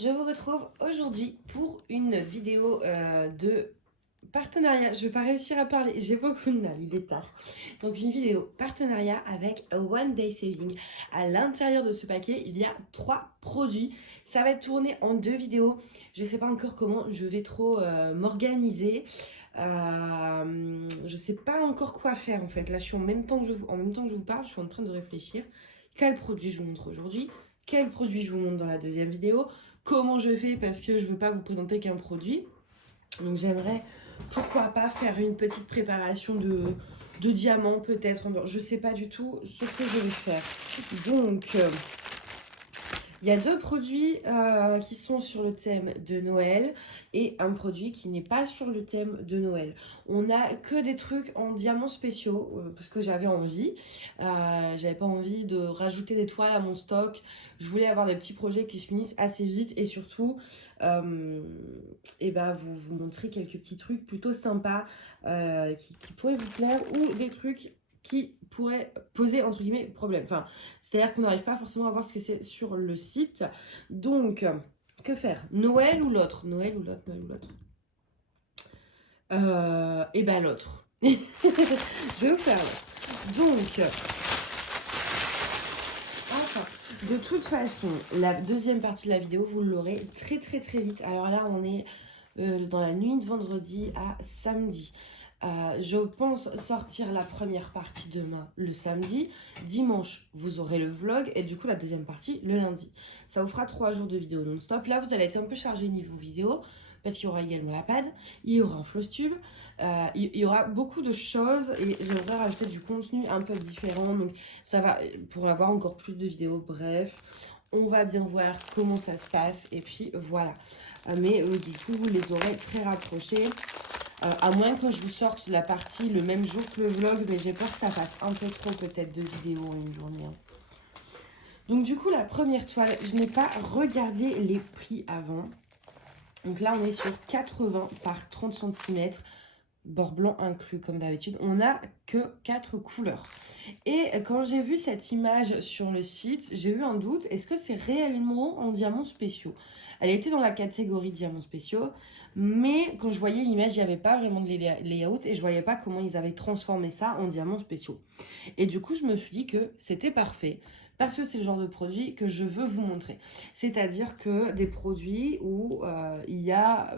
je vous retrouve aujourd'hui pour une vidéo de partenariat. Je vais pas réussir à parler, j'ai beaucoup de mal, il est tard. Donc une vidéo partenariat avec One Day Saving. À l'intérieur de ce paquet, il y a 3 produits. Ça va être tourné en 2 vidéos. Je sais pas encore comment je vais trop m'organiser. Je sais pas encore quoi faire en fait. Là, je suis en même temps que je vous parle, je suis en train de réfléchir. Quel produit je vous montre aujourd'hui? Quel produit je vous montre dans la deuxième vidéo? Comment je fais parce que je veux pas vous présenter qu'un produit. Donc j'aimerais, pourquoi pas, faire une petite préparation de diamants peut-être. Je sais pas du tout ce que je vais faire. Donc il y a 2 produits qui sont sur le thème de Noël et un produit qui n'est pas sur le thème de Noël. On n'a que des trucs en diamants spéciaux parce que j'avais envie. J'avais pas envie de rajouter des toiles à mon stock. Je voulais avoir des petits projets qui se finissent assez vite et surtout vous montrer quelques petits trucs plutôt sympas qui pourraient vous plaire ou des trucs qui pourrait poser entre guillemets problème. Enfin, c'est-à-dire qu'on n'arrive pas forcément à voir ce que c'est sur le site. Donc, que faire? Noël ou l'autre? Noël ou l'autre? Noël ou l'autre? Et ben l'autre. Je vais vous faire l'autre. Donc, enfin, de toute façon, la deuxième partie de la vidéo, vous l'aurez très très très vite. Alors là, on est dans la nuit de vendredi à samedi. Je pense sortir la première partie demain, le samedi. Dimanche, vous aurez le vlog et du coup la deuxième partie le lundi. Ça vous fera 3 jours de vidéo non-stop. Là, vous allez être un peu chargé niveau vidéo parce qu'il y aura également la pad, il y aura un Flowstube, il y aura beaucoup de choses et j'aimerais rajouter du contenu un peu différent. Donc ça va pour avoir encore plus de vidéos. Bref, on va bien voir comment ça se passe et puis voilà. Mais du coup, vous les aurez très rapprochés. À moins que je vous sorte la partie le même jour que le vlog, mais j'ai peur que ça fasse un peu trop peut-être de vidéos en une journée. Donc du coup, la première toile, je n'ai pas regardé les prix avant. Donc là, on est sur 80 par 30 cm, bord blanc inclus comme d'habitude. On n'a que 4 couleurs. Et quand j'ai vu cette image sur le site, j'ai eu un doute. Est-ce que c'est réellement en diamants spéciaux? Elle était dans la catégorie diamants spéciaux. Mais quand je voyais l'image, il n'y avait pas vraiment de layout et je voyais pas comment ils avaient transformé ça en diamants spéciaux. Et du coup, je me suis dit que c'était parfait parce que c'est le genre de produit que je veux vous montrer. C'est-à-dire que des produits où il y a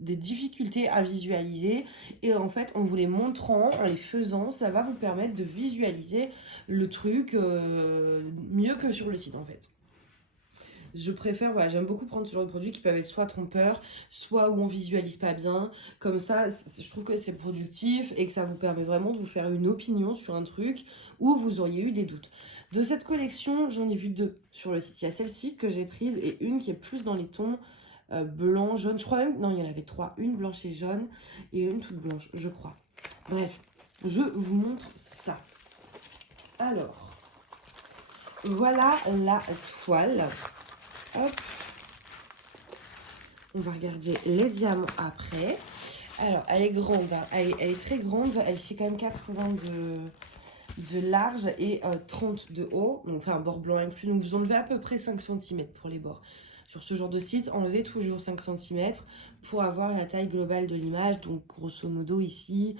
des difficultés à visualiser et en fait, en vous les montrant, en les faisant, ça va vous permettre de visualiser le truc mieux que sur le site en fait. Je préfère, voilà, j'aime beaucoup prendre ce genre de produits qui peuvent être soit trompeurs, soit où on visualise pas bien. Comme ça, je trouve que c'est productif et que ça vous permet vraiment de vous faire une opinion sur un truc où vous auriez eu des doutes. De cette collection, j'en ai vu 2 sur le site. Il y a celle-ci que j'ai prise et une qui est plus dans les tons blanc, jaune. Je crois même, non, il y en avait 3. Une blanche et jaune et une toute blanche, je crois. Bref, je vous montre ça. Alors, voilà la toile. Hop. On va regarder les diamants après. Alors, elle est grande, hein. Elle est très grande. Elle fait quand même 80 de large et 30 de haut. Donc, enfin, un bord blanc inclus. Donc, vous enlevez à peu près 5 cm pour les bords. Sur ce genre de site, enlevez toujours 5 cm pour avoir la taille globale de l'image. Donc, grosso modo, ici,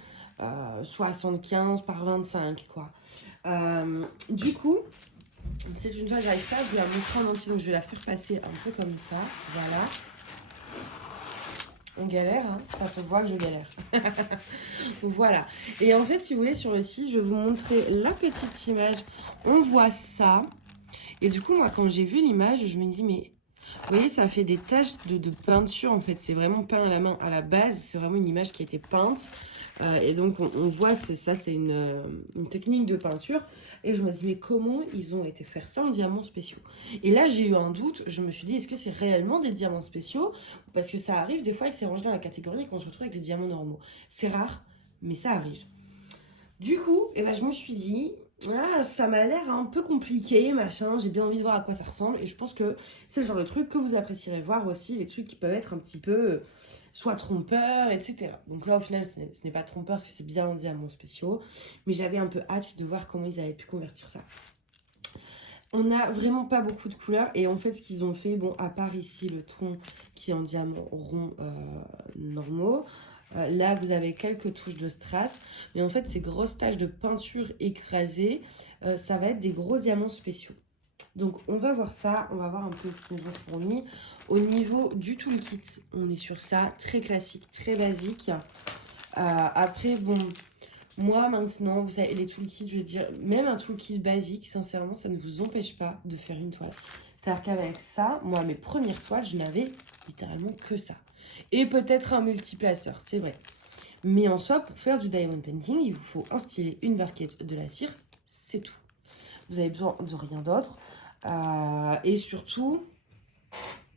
75 par 25, quoi. Du coup... C'est une toile, j'arrive pas à vous la montrer en entier, donc je vais la faire passer un peu comme ça. Voilà. On galère, hein, ça se voit que je galère. Voilà. Et en fait, si vous voulez, sur le site, je vais vous montrer la petite image. On voit ça. Et du coup, moi, quand j'ai vu l'image, je me dis, mais vous voyez, ça fait des taches de peinture, en fait. C'est vraiment peint à la main. À la base, c'est vraiment une image qui a été peinte. Et donc, on voit, ça, c'est une technique de peinture. Et je me dis, mais comment ils ont été faire ça en diamants spéciaux? Et là, j'ai eu un doute. Je me suis dit, est-ce que c'est réellement des diamants spéciaux? Parce que ça arrive des fois que c'est rangé dans la catégorie et qu'on se retrouve avec des diamants normaux. C'est rare, mais ça arrive. Du coup, je me suis dit, ah, ça m'a l'air un peu compliqué, machin. J'ai bien envie de voir à quoi ça ressemble. Et je pense que c'est le genre de truc que vous apprécierez voir aussi. Les trucs qui peuvent être un petit peu... soit trompeur, etc. Donc là, au final, ce n'est pas trompeur parce que c'est bien en diamants spéciaux. Mais j'avais un peu hâte de voir comment ils avaient pu convertir ça. On n'a vraiment pas beaucoup de couleurs. Et en fait, ce qu'ils ont fait, bon, à part ici le tronc qui est en diamant rond normaux. Là, vous avez quelques touches de strass. Mais en fait, ces grosses taches de peinture écrasées, ça va être des gros diamants spéciaux. Donc, on va voir ça. On va voir un peu ce qu'ils nous ont fourni. Au niveau du toolkit, on est sur ça. Très classique, très basique. Après, bon... Moi, maintenant, vous savez, les toolkits, je veux dire, même un toolkit basique, sincèrement, ça ne vous empêche pas de faire une toile. C'est-à-dire qu'avec ça, moi, mes premières toiles, je n'avais littéralement que ça. Et peut-être un multiplaceur, c'est vrai. Mais en soi, pour faire du diamond painting, il vous faut un stylet, une barquette, de la cire, c'est tout. Vous avez besoin de rien d'autre. Et surtout,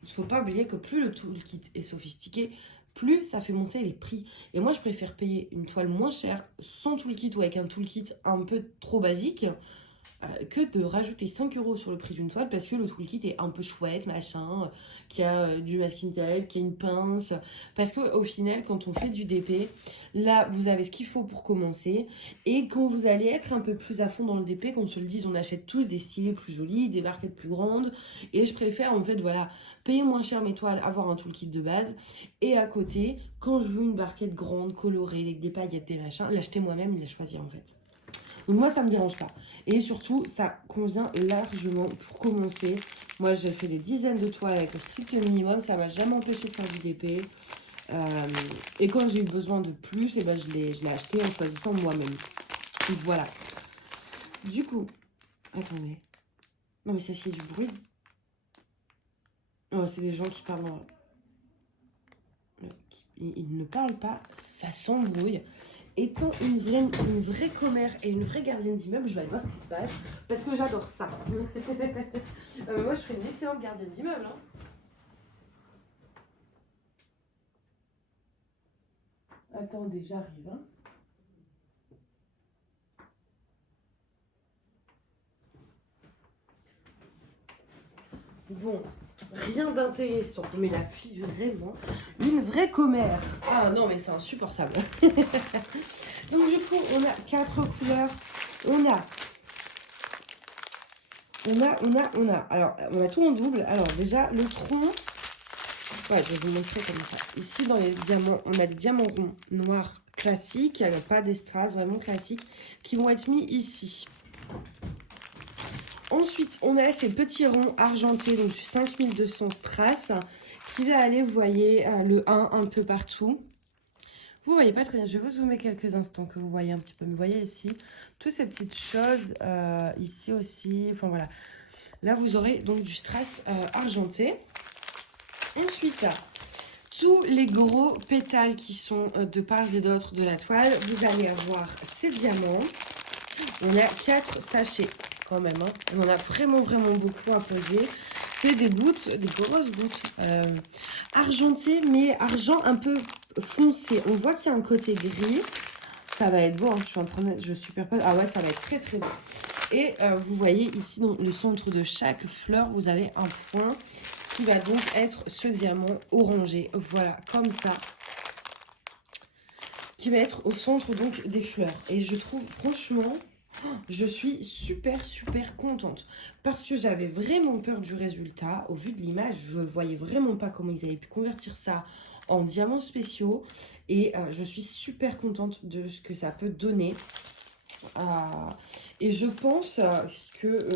il ne faut pas oublier que plus le toolkit est sophistiqué, plus ça fait monter les prix. Et moi, je préfère payer une toile moins chère sans toolkit ou avec un toolkit un peu trop basique que de rajouter 5 € sur le prix d'une toile parce que le toolkit est un peu chouette, machin, qui a du masking tape, qui a une pince. Parce qu'au final, quand on fait du DP, là, vous avez ce qu'il faut pour commencer. Et quand vous allez être un peu plus à fond dans le DP, qu'on se le dise, on achète tous des stylets plus jolis, des barquettes plus grandes. Et je préfère, en fait, voilà, payer moins cher mes toiles, avoir un toolkit de base. Et à côté, quand je veux une barquette grande, colorée, avec des paillettes, des machins, l'acheter moi-même et la choisir, en fait. Donc moi, ça me dérange pas. Et surtout, ça convient largement pour commencer. Moi, j'ai fait des dizaines de toiles avec le strict minimum. Ça m'a jamais empêché de faire du DP. Et quand j'ai eu besoin de plus, et ben, je l'ai acheté en choisissant moi-même. Donc voilà. Du coup, attendez. Non mais ça, c'est du bruit. Oh, c'est des gens qui parlent. Ils ne parlent pas, ça s'embrouille. Étant une vraie commère et une vraie gardienne d'immeuble, je vais aller voir ce qui se passe parce que j'adore ça. Moi, je serais une excellente gardienne d'immeuble. Hein. Attendez, j'arrive. Hein. Bon, rien d'intéressant, mais la fille, vraiment, une vraie commère. Ah non, mais c'est insupportable. Donc du coup, on a 4 couleurs. Alors, on a tout en double. Alors déjà, le tronc. Ouais, je vais vous montrer comme ça. Ici, dans les diamants, on a des diamants ronds noirs classiques. Il n'y a pas des strass, vraiment classiques, qui vont être mis ici. Ensuite, on a ces petits ronds argentés, donc du 5200 strass, qui va aller, vous voyez, le 1 un peu partout. Vous voyez pas très bien, je vais vous zoomer quelques instants que vous voyez un petit peu. Mais vous voyez ici, toutes ces petites choses, ici aussi, enfin voilà. Là, vous aurez donc du strass argenté. Ensuite, tous les gros pétales qui sont de part et d'autre de la toile, vous allez avoir ces diamants. On a 4 sachets quand même. Hein. On en a vraiment beaucoup à poser. C'est des gouttes, des grosses gouttes argentées, mais argent un peu foncé. On voit qu'il y a un côté gris. Ça va être beau. Hein. Je superpose. Ah ouais, ça va être très beau. Et vous voyez ici, dans le centre de chaque fleur, vous avez un point qui va donc être ce diamant orangé. Voilà, comme ça. Qui va être au centre donc des fleurs. Et je trouve, franchement, je suis super contente. Parce que j'avais vraiment peur du résultat. Au vu de l'image, je ne voyais vraiment pas comment ils avaient pu convertir ça en diamants spéciaux. Et je suis super contente de ce que ça peut donner. Et je pense que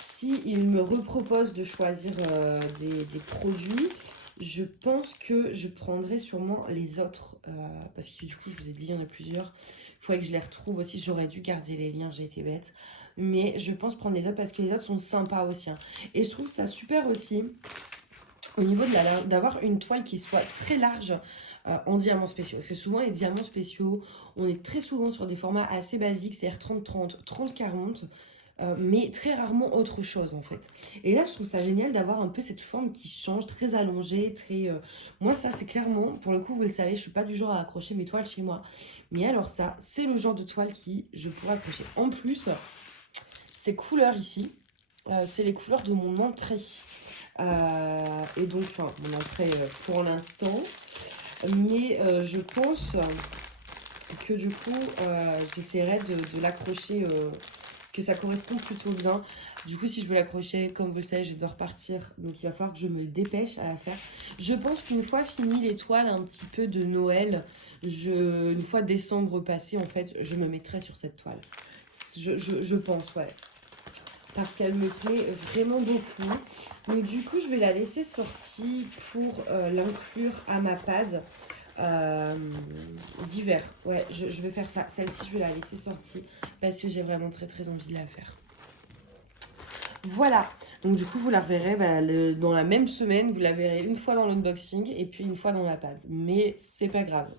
s'ils me reproposent de choisir des produits, je pense que je prendrai sûrement les autres. Parce que du coup, je vous ai dit, il y en a plusieurs. Il faudrait que je les retrouve aussi. J'aurais dû garder les liens, j'ai été bête. Mais je pense prendre les autres parce que les autres sont sympas aussi. Hein. Et je trouve ça super aussi au niveau d'avoir une toile qui soit très large en diamants spéciaux. Parce que souvent, les diamants spéciaux, on est très souvent sur des formats assez basiques, c'est-à-dire 30-30, 30-40. Mais très rarement autre chose en fait. Et là je trouve ça génial d'avoir un peu cette forme qui change, très allongée, très... Moi ça c'est clairement, pour le coup vous le savez, je suis pas du genre à accrocher mes toiles chez moi. Mais alors ça, c'est le genre de toile qui je pourrais accrocher. En plus, ces couleurs ici, c'est les couleurs de mon entrée. Et donc, enfin, mon entrée pour l'instant. Mais je pense que du coup, j'essaierai de l'accrocher que ça correspond plutôt bien. Du coup, si je veux l'accrocher, comme vous le savez, je vais devoir partir. Donc, il va falloir que je me dépêche à la faire. Je pense qu'une fois fini les toiles un petit peu de Noël, une fois décembre passé, en fait, je me mettrai sur cette toile. Je pense, ouais. Parce qu'elle me plaît vraiment beaucoup. Donc, du coup, je vais la laisser sortie pour l'inclure à ma pad d'hiver. Ouais, je vais faire ça. Celle-ci, je vais la laisser sortie parce que j'ai vraiment très très envie de la faire. Voilà, donc du coup vous la reverrez dans la même semaine, vous la verrez une fois dans l'unboxing et puis une fois dans la pad, mais c'est pas grave.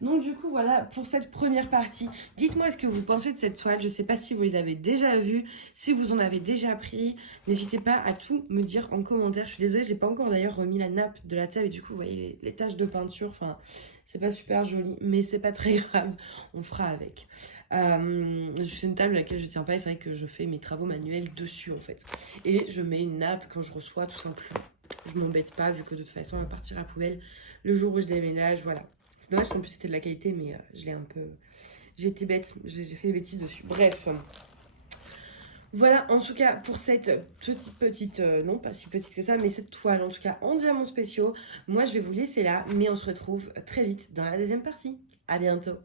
Donc du coup voilà pour cette première partie. Dites-moi ce que vous pensez de cette toile, je sais pas si vous les avez déjà vues, si vous en avez déjà pris, n'hésitez pas à tout me dire en commentaire. Je suis désolée, j'ai pas encore d'ailleurs remis la nappe de la table et du coup vous voyez les taches de peinture, enfin c'est pas super joli, mais c'est pas très grave, on fera avec. C'est une table à laquelle je tiens pas et c'est vrai que je fais mes travaux manuels dessus en fait. Et je mets une nappe quand je reçois tout simplement. Je m'embête pas vu que de toute façon elle va partir à la poubelle le jour où je déménage, voilà. C'est dommage qu'en plus c'était de la qualité mais je l'ai un peu... J'étais bête, j'ai fait des bêtises dessus. Bref. Voilà en tout cas pour cette petite, non pas si petite que ça, mais cette toile en tout cas en diamants spéciaux. Moi je vais vous laisser là, mais on se retrouve très vite dans la deuxième partie. À bientôt.